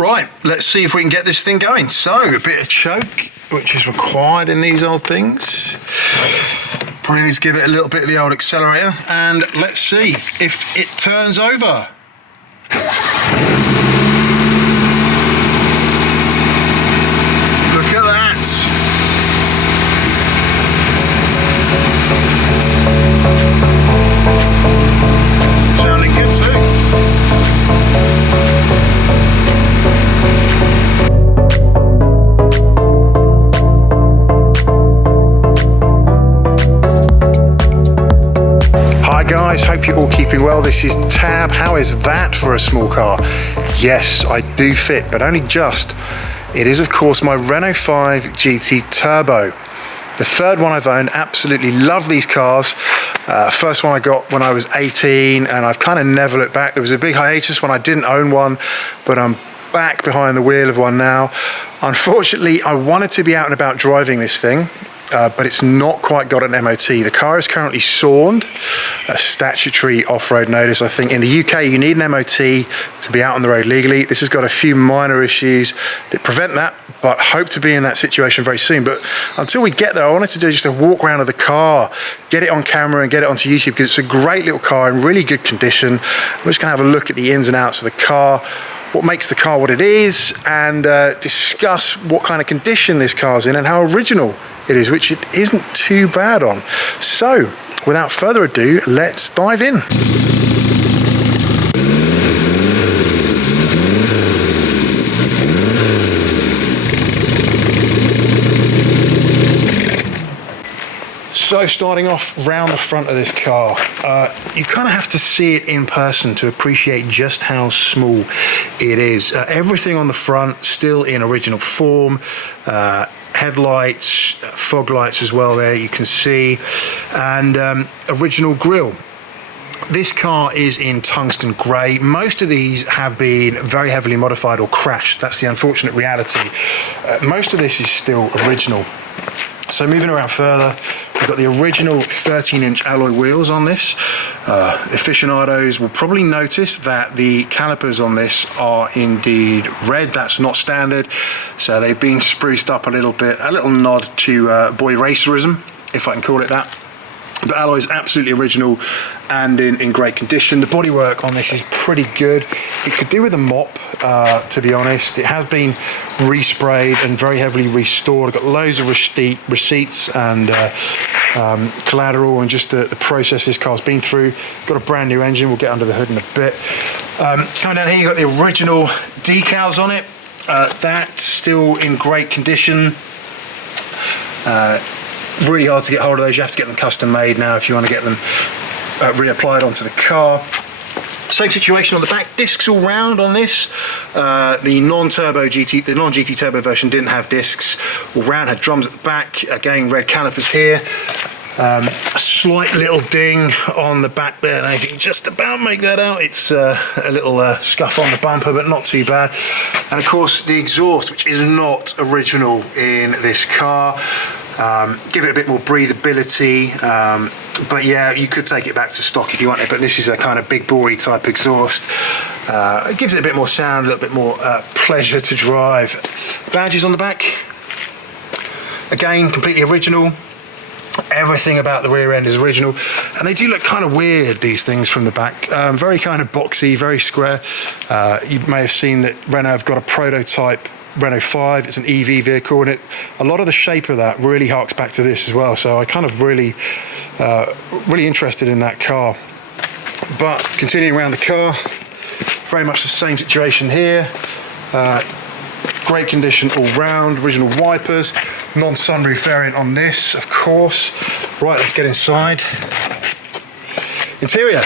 Right, let's see if we can get this thing going. So, a bit of choke, which is required in these old things. Probably need to give it a little bit of the old accelerator, and let's see if it turns over. Look at that. Sounding good too. Hi guys, hope you're all keeping well. This is Tab. How is that for a small car? Yes, I do fit, but only just. It is of course my Renault 5 GT Turbo. The third one I've owned. Absolutely love these cars. First one I got when I was 18, and I've kind of never looked back. There was a big hiatus when I didn't own one, but I'm back behind the wheel of one now. Unfortunately, I wanted to be out and about driving this thing, but it's not quite got an MOT. The car is currently SORNed, a statutory off-road notice. I think in the UK you need an MOT to be out on the road legally. This has got a few minor issues that prevent that, but hope to be in that situation very soon. But until we get there, I wanted to do just a walk around of the car, get it on camera and get it onto YouTube, because it's a great little car in really good condition. I'm just gonna have a look at the ins and outs of the car, what makes the car what it is, and discuss what kind of condition this car's in and how original it is, which it isn't too bad on. So, without further ado, let's dive in. So starting off round the front of this car, you kind of have to see it in person to appreciate just how small it is. Everything on the front still in original form. Headlights, fog lights as well there you can see, and original grille. This car is in tungsten grey. Most of these have been very heavily modified or crashed. That's the unfortunate reality. Most of this is still original. So moving around further, we've got the original 13-inch alloy wheels on this. Aficionados will probably notice that the calipers on this are indeed red. That's not standard. So they've been spruced up a little bit, a little nod to boy racerism, if I can call it that. The alloy is absolutely original and in great condition. The bodywork on this is pretty good. It could do with a mop, to be honest. It has been resprayed and very heavily restored. I've got loads of receipts and collateral and just the process this car's been through. Got a brand new engine. We'll get under the hood in a bit. Coming down here, you've got the original decals on it. That's still in great condition. Really hard to get hold of those. You have to get them custom made now if you want to get them reapplied onto the car. Same situation on the back. Discs all round on this. The non-turbo GT, the non-GT turbo version didn't have discs all round. Had drums at the back. Again, red calipers here. A slight little ding on the back there. And you can just about make that out. It's a little scuff on the bumper, but not too bad. And of course, the exhaust, which is not original in this car. Give it a bit more breathability, but yeah, you could take it back to stock if you wanted, but this is a kind of big boy type exhaust. It gives it a bit more sound, a little bit more pleasure to drive. Badges on the back, again, completely original. Everything about the rear end is original, and they do look kind of weird, these things from the back. Very kind of boxy, very square. You may have seen that Renault have got a prototype Renault 5. It's an EV vehicle, and a lot of the shape of that really harks back to this as well. So I kind of really interested in that car. But continuing around the car, very much the same situation here. Great condition all round. Original wipers, non-sunroof variant on this, of course. Right, let's get inside. Interior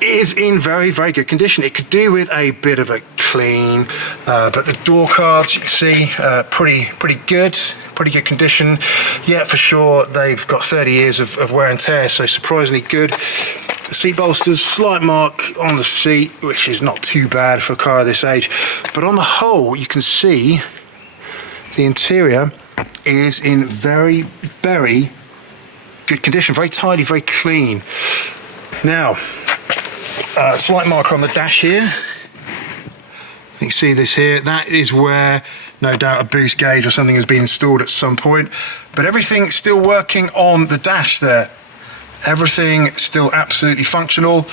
is in very, very good condition. It could do with a bit of a clean, but the door cards, you can see, pretty good condition. Yeah, for sure, they've got 30 years of wear and tear, so surprisingly good. The seat bolsters, slight mark on the seat, which is not too bad for a car of this age, but on the whole, you can see the interior is in very, very good condition, very tidy, very clean. Now, slight mark on the dash here. You can see this here. That is where, no doubt, a boost gauge or something has been installed at some point. But everything's still working on the dash there. Everything still absolutely functional.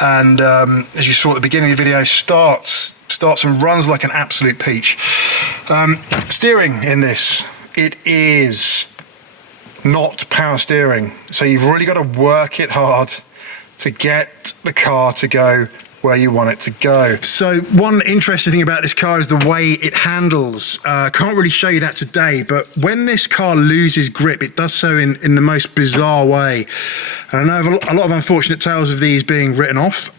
And as you saw at the beginning of the video, starts and runs like an absolute peach. Steering in this, it is not power steering. So you've really got to work it hard to get the car to go where you want it to go. So one interesting thing about this car is the way it handles. Can't really show you that today, but when this car loses grip, it does so in the most bizarre way. And I know a lot of unfortunate tales of these being written off.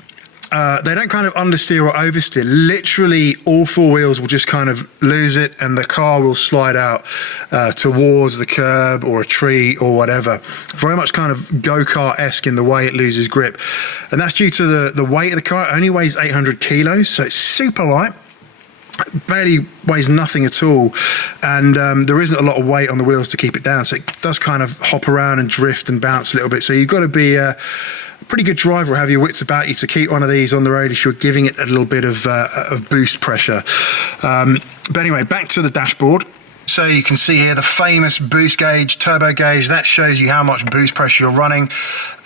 They don't kind of understeer or oversteer. Literally all four wheels will just kind of lose it and the car will slide out towards the curb or a tree or whatever. Very much kind of go-kart-esque in the way it loses grip. And that's due to the weight of the car. It only weighs 800 kilos, so it's super light. Barely weighs nothing at all, and there isn't a lot of weight on the wheels to keep it down, so it does kind of hop around and drift and bounce a little bit. So you've got to be a pretty good driver or have your wits about you to keep one of these on the road if you're giving it a little bit of boost pressure. But anyway, back to the dashboard. So you can see here the famous boost gauge, turbo gauge, that shows you how much boost pressure you're running.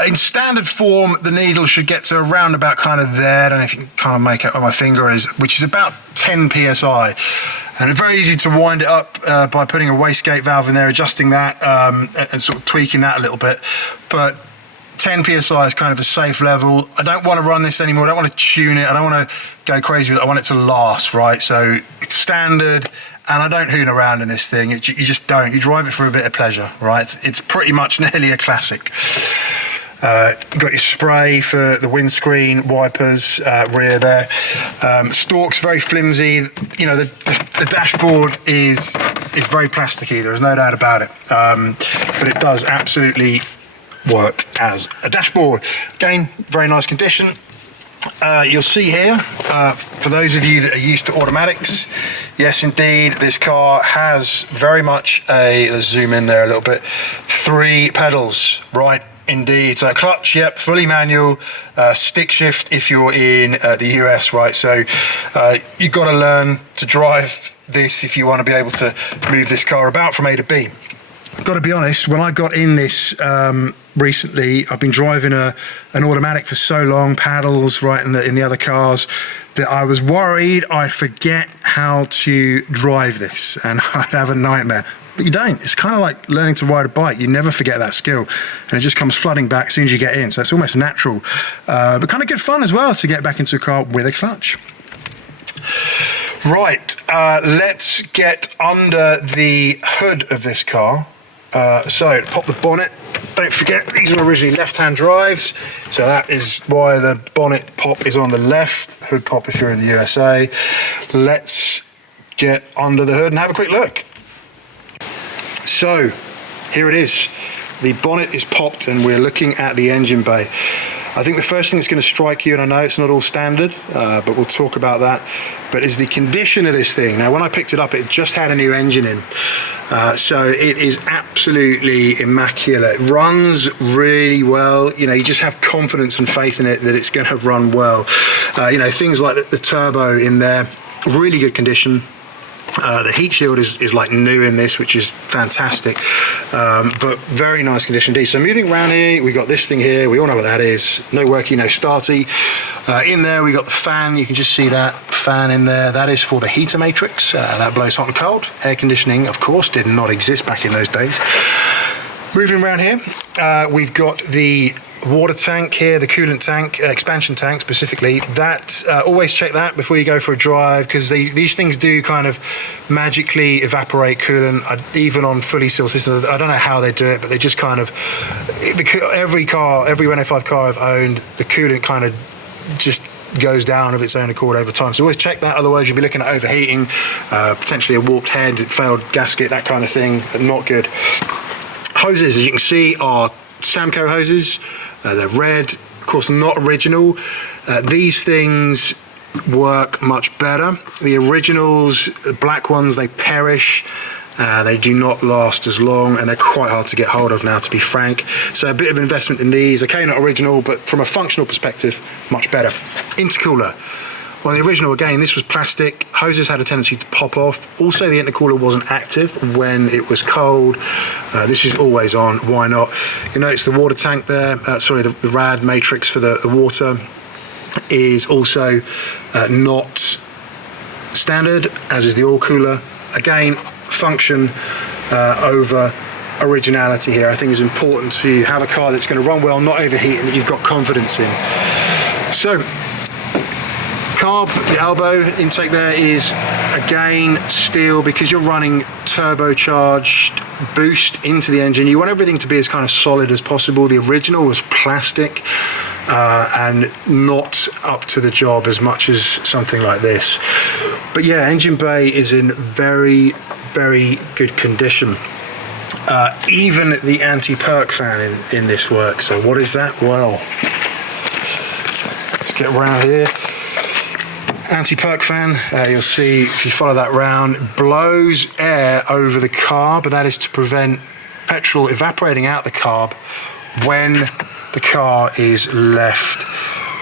In standard form, the needle should get to around about kind of there. I don't know if you can kind of make out where my finger is, which is about 10 PSI. And it's very easy to wind it up by putting a wastegate valve in there, adjusting that and sort of tweaking that a little bit. But 10 PSI is kind of a safe level. I don't want to run this anymore. I don't want to tune it. I don't want to go crazy with it. I want it to last, right? So it's standard. And I don't hoon around in this thing. You just don't. You drive it for a bit of pleasure, right? It's pretty much nearly a classic. You've got your spray for the windscreen wipers, rear there. Stalk's very flimsy. You know, the dashboard is very plasticky. There is no doubt about it. But it does absolutely work as a dashboard. Again, very nice condition. You'll see here, for those of you that are used to automatics, yes indeed, this car has very much let's zoom in there a little bit, 3 pedals, right indeed. So clutch, yep, fully manual, stick shift if you're in the US, right? So you've got to learn to drive this if you want to be able to move this car about from A to B. Got to be honest, when I got in this recently, I've been driving an automatic for so long, paddles right in the other cars, that I was worried I'd forget how to drive this and I'd have a nightmare. But you don't. It's kind of like learning to ride a bike. You never forget that skill, and it just comes flooding back as soon as you get in. So it's almost natural, but kind of good fun as well to get back into a car with a clutch. Right, let's get under the hood of this car. So pop the bonnet. Don't forget, these were originally left-hand drives, so that is why the bonnet pop is on the left, hood pop if you're in the USA. Let's get under the hood and have a quick look. So here it is. The bonnet is popped and we're looking at the engine bay. I think the first thing that's going to strike you, and I know it's not all standard, but we'll talk about that, but is the condition of this thing. Now, when I picked it up, it just had a new engine in. So it is absolutely immaculate. It runs really well. You know, you just have confidence and faith in it that it's going to run well. You know, things like the turbo in there, really good condition. The heat shield is like new in this, which is fantastic, but very nice condition indeed. So moving around here, we got this thing here. We all know what that is. No worky, no starty. In there, we got the fan. You can just see that fan in there. That is for the heater matrix. That blows hot and cold. Air conditioning, of course, did not exist back in those days. Moving around here, we've got the water tank here, the coolant tank, expansion tank specifically. That always check that before you go for a drive, because these things do kind of magically evaporate coolant, even on fully sealed systems. I don't know how they do it, but they just kind of, every Renault 5 car I've owned, the coolant kind of just goes down of its own accord over time. So always check that, otherwise you'll be looking at overheating, potentially a warped head, failed gasket, that kind of thing. Not good. Hoses, as you can see, are Samco hoses. They're red, of course not original. These things work much better. The originals, the black ones, they perish. They do not last as long, and they're quite hard to get hold of now, to be frank. So a bit of investment in these. Okay, not original, but from a functional perspective, much better. Intercooler. On the original, again, this was plastic. Hoses had a tendency to pop off. Also, the intercooler wasn't active when it was cold. This is always on. Why not? You notice the water tank there, the rad matrix for the water is also not standard, as is the oil cooler. Again, function over originality here, I think, is important to have a car that's going to run well, not overheat, and that you've got confidence in. So, carb, the elbow intake there is again steel, because you're running turbocharged boost into the engine. You want everything to be as kind of solid as possible. The original was plastic and not up to the job as much as something like this. But yeah, engine bay is in very, very good condition. Even the anti-perk fan in this works. So what is that? Well, let's get around here. Anti-perk fan, you'll see if you follow that round, blows air over the carb, but that is to prevent petrol evaporating out the carb when the car is left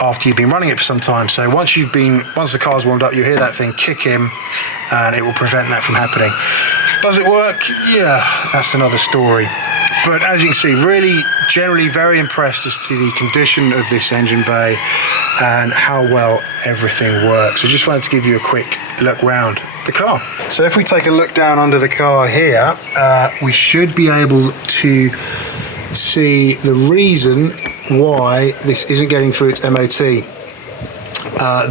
after you've been running it for some time. So once the car's warmed up, you hear that thing kick in, and it will prevent that from happening. Does it work? Yeah, that's another story. But as you can see, really generally very impressed as to the condition of this engine bay and how well everything works. I just wanted to give you a quick look round the car. So if we take a look down under the car here, we should be able to see the reason why this isn't getting through its MOT.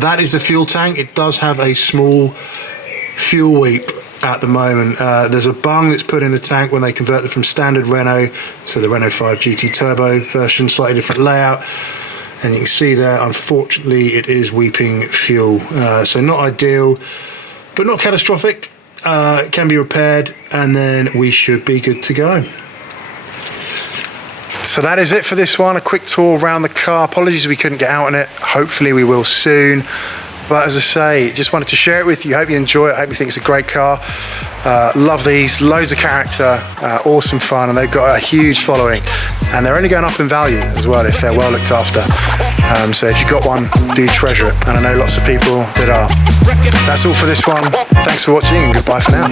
That is the fuel tank. It does have a small fuel weep at the moment. There's a bung that's put in the tank when they convert it from standard Renault to the Renault 5 GT Turbo version, slightly different layout. And you can see there, unfortunately, it is weeping fuel. So not ideal, but not catastrophic. It can be repaired, and then we should be good to go. So that is it for this one. A quick tour around the car. Apologies we couldn't get out on it. Hopefully we will soon. But as I say, just wanted to share it with you. Hope you enjoy it. Hope you think it's a great car. Love these, loads of character, awesome fun, and they've got a huge following. And they're only going up in value as well if they're well looked after. So if you've got one, do treasure it. And I know lots of people that are. That's all for this one. Thanks for watching, and goodbye for now.